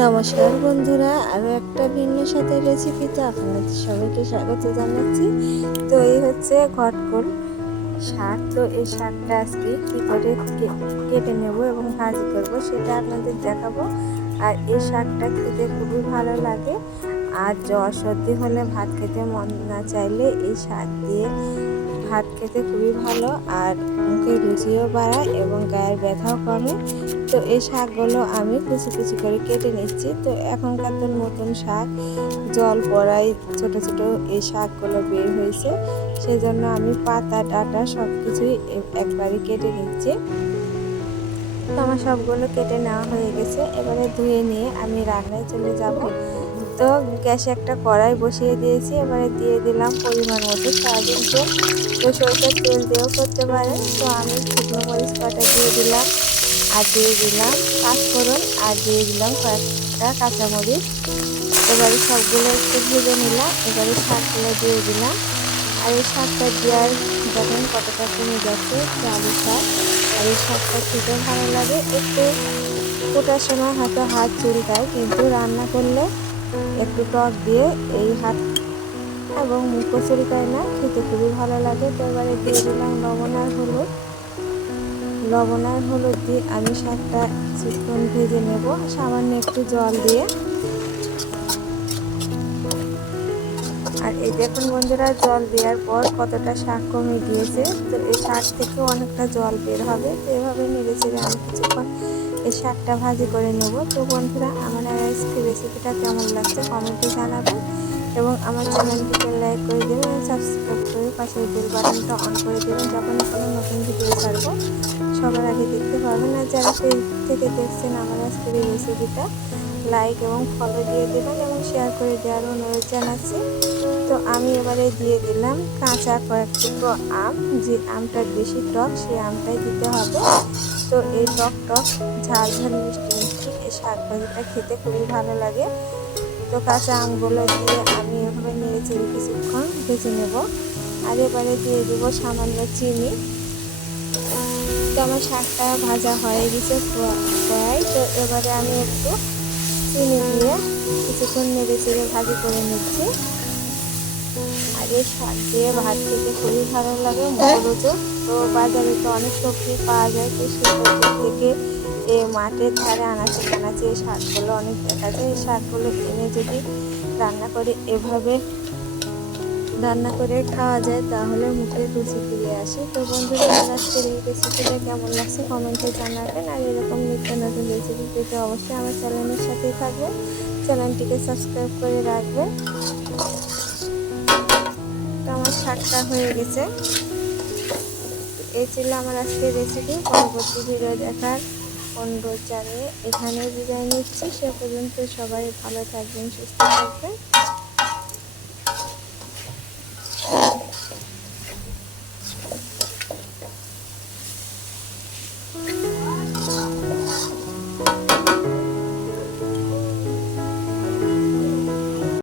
নমস্কার বন্ধুরা, আরও একটা ভিন্ন স্বাদের রেসিপিতে আপনাদের সবাইকে স্বাগত জানাচ্ছি। তো এই হচ্ছে ঘটকুল শাক। তো এই শাকটা আজকে কী করে কেটে নেব এবং ভাজি করব সেটা আপনাদের দেখাবো। আর এই শাকটা খেতে খুবই ভালো লাগে। আর জ্বর সর্দি হলে ভাত খেতে মন না চাইলে এই শাক দিয়ে ভাত খেতে খুবই ভালো, আর মুখে রুচিও বাড়ায় এবং গায়ের ব্যথাও কমে। তো এই শাকগুলো আমি কুচি কুচি করে কেটে নিচ্ছি। তো এখনকার তো নতুন শাক জল পড়ায় ছোট ছোট এই শাকগুলো বের হয়েছে, সেজন্য আমি পাতা ডাঁটা সব কিছুই একবারই কেটে নিচ্ছি। তো আমার সবগুলো কেটে নেওয়া হয়ে গেছে। এবারে ধুয়ে নিয়ে আমি রান্নায় চলে যাব। তো গ্যাসে একটা কড়াই বসিয়ে দিয়েছি। এবারে দিয়ে দিলাম পরিমাণ মতো সয়াবিন তেল। তো সরষের তেল দিয়েও করতে পারেন। তো আমি শুকনো মরিচ বাটা দিয়ে দিলাম, আর দিয়ে দিলাম পাঁচফোড়ন, আর দিয়ে দিলাম কয়েকটা কাঁচামরিচ। এবারে সবগুলো একটু ভেজে নিলাম। এবারে শাকগুলো দিয়ে দিলাম। আর এই শাকটা দেওয়ার দেখেন কতটা কমে যাচ্ছে আলু শাক। আর এই শাকটা খেতে ভালো লাগে। একটু ফোটার সময় হয়তো হাত চুলকায়, কিন্তু রান্না করলে একটু টক দিয়ে এই হাত এবং মুখও চুলকায় না, খেতে খুবই ভালো লাগে। তো এবারে দিয়ে দিলাম লবণ আর হলুদ দিয়ে আমি শাকটা কিছুক্ষণ ভেজে নেব সামান্য একটু জল দিয়ে। আর এই দেখুন বন্ধুরা, জল দেওয়ার পর কতটা শাক কমে গিয়েছে। তো এই শাক থেকে অনেকটা জল বের হবে। তো এভাবে নেড়ে চেড়ে আমি কিছুক্ষণ এই শাকটা ভাজি করে নেব। তো বন্ধুরা, আমার আজকের রেসিপিটা কেমন লাগছে কমেন্টে জানাবেন, এবং আমার চ্যানেলটিকে লাইক করে দেবেন, সাবস্ক্রাইব করে পাশের বেল বাটনটা অন করে দেবেন। যখন কোনো নতুন ভিডিও ছাড়বো সবার আগে দেখতে পাবেন। আর যারা ফেসবুক থেকে দেখছেন আমার আজকের এই রেসিপিটা, লাইক এবং ফলো দিয়ে দেবেন এবং শেয়ার করে দেওয়ার অনুরোধ জানাচ্ছি। তো আমি এবারে দিয়ে দিলাম কাঁচা কয়েক টুকরো আম। যে আমটা বেশি টক সেই আমটাই দিতে হবে। তো এই টক টক ঝাল ঝাল মিষ্টি মিষ্টি এই শাক ভাজিটা খেতে খুবই ভালো লাগে। তো কাঁচা আমগুলো দিয়ে আমি এভাবে নেড়ে চেড়ে কিছুক্ষণ ভেজে নেব। আর এবারে দিয়ে দেবো সামান্য চিনি। তো আমার শাকটা ভাজা হয়ে গেছে প্রায়। তো এবারে আমি একটু চিনি দিয়ে কিছুক্ষণ নেড়ে চেড়ে ভাজি করে নিচ্ছি। আর এই শাক দিয়ে ভাত খেতে খুবই ভালো লাগে, মুখরোচক। তো বাজারে তো অনেক সবজি পাওয়া যায়, তো সেই সবজি থেকে এই মাঠের ধারে আনাচে কানাচে এই শাকগুলো অনেক দেখা যায়। এই শাকগুলো এনে যদি এভাবে রান্না করে খাওয়া যায় তাহলে মুখে রুচি ফিরে আসে। তো বন্ধুরা, আজকের এই রেসিপিটা কেমন লাগছে কমেন্টে জানাবেন। আর এরকম নিত্য নতুন রেসিপি পেতে অবশ্যই আমার চ্যানেলের সাথেই থাকবেন, চ্যানেলটিকে সাবস্ক্রাইব করে রাখবেন। তো আমার শাকটা হয়ে গেছে। এই ছিল আমার আজকের রেসিপি। পরবর্তী ভিডিও দেখার অনুরোধ জানিয়ে এখানে বিদায় নিচ্ছি। সে পর্যন্ত সবাই ভালো থাকবেন, সুস্থ থাকবেন।